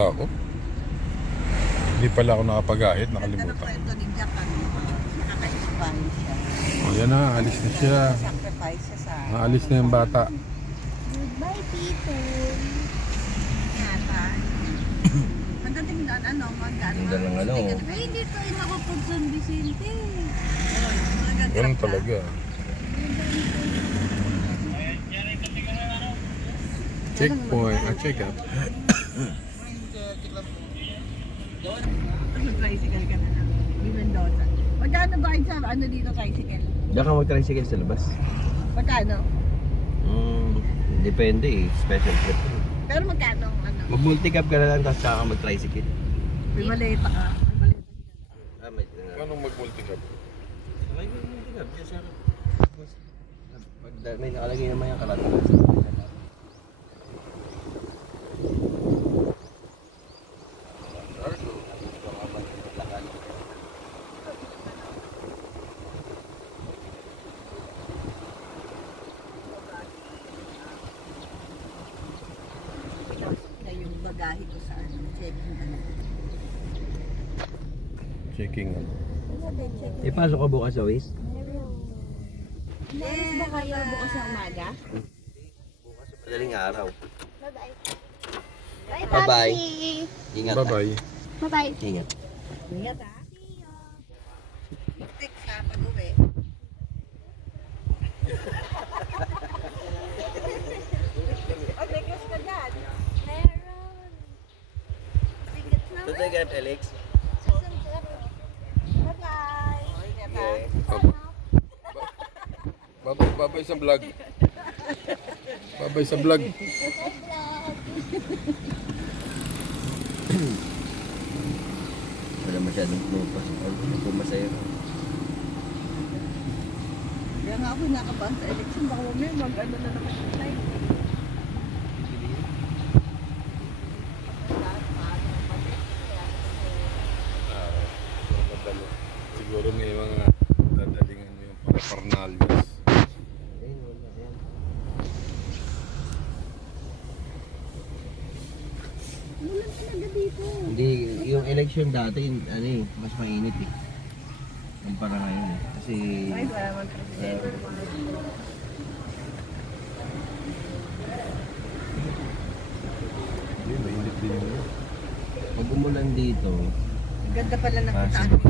Ako? Hindi pala ako nakapag-ahit, nakalimutan. Ito ni Jack, nakaka-inspire siya. O yan na, alis na siya. Sacrifice siya sa... Aalis na yung bata. Goodbye, Tito. Yata. Hanggang tingnan, mag-ano. Ay, hindi tayo nakapag San Vicente. Ganun talaga. Checkpoint, check up. Tricycle ka na lang. Di Mendoza. Magkano ba sa ano dito tricycle? Diyan ka mag-tricycle sa labas. Magkano? Depende eh. Special trip. Pero magkano? Ano? Mag-multicab ka na lang tapos saka mag-tricycle. May maleta ka. May maleta ka. May Paano mag-multicab? May multicab. May nakalagay naman yung karata. Yung bagahe ko sa ano, checking ano. Checking. Ipasok ka bukas sa Waze? Umalis ba kayo bukas ng umaga? Bukas sa madaling araw. Bye-bye. Bye-bye. Papi. Ingat. Bye-bye. Bye-bye. Ingat. Ingat ha. Mag-text ha pag-uwi. Oh, may crush ka dyan. Meron. Bigat naman. Today got Alex. Bye-bye. Oh, ingat ha. Bye-bye sa vlog. Bye-bye sa vlog. Wala masyadong lupas. Pumasaya ka. Kaya nga ako nakabahan sa election. Baka mamaya mag-ano na naman yung life. Siguro may mga dadalingan mo yung paraparnalyas. Ayun, wala. Ayan. Ulan talaga dito. Hindi, yung election dati, ano eh, mas mainit eh. Kumpara ngayon eh. Kasi, Ay, wala naman presidente. Hindi, mainit din yun. pag umulan dito, Ganda pala ng Ah, kitaan sige.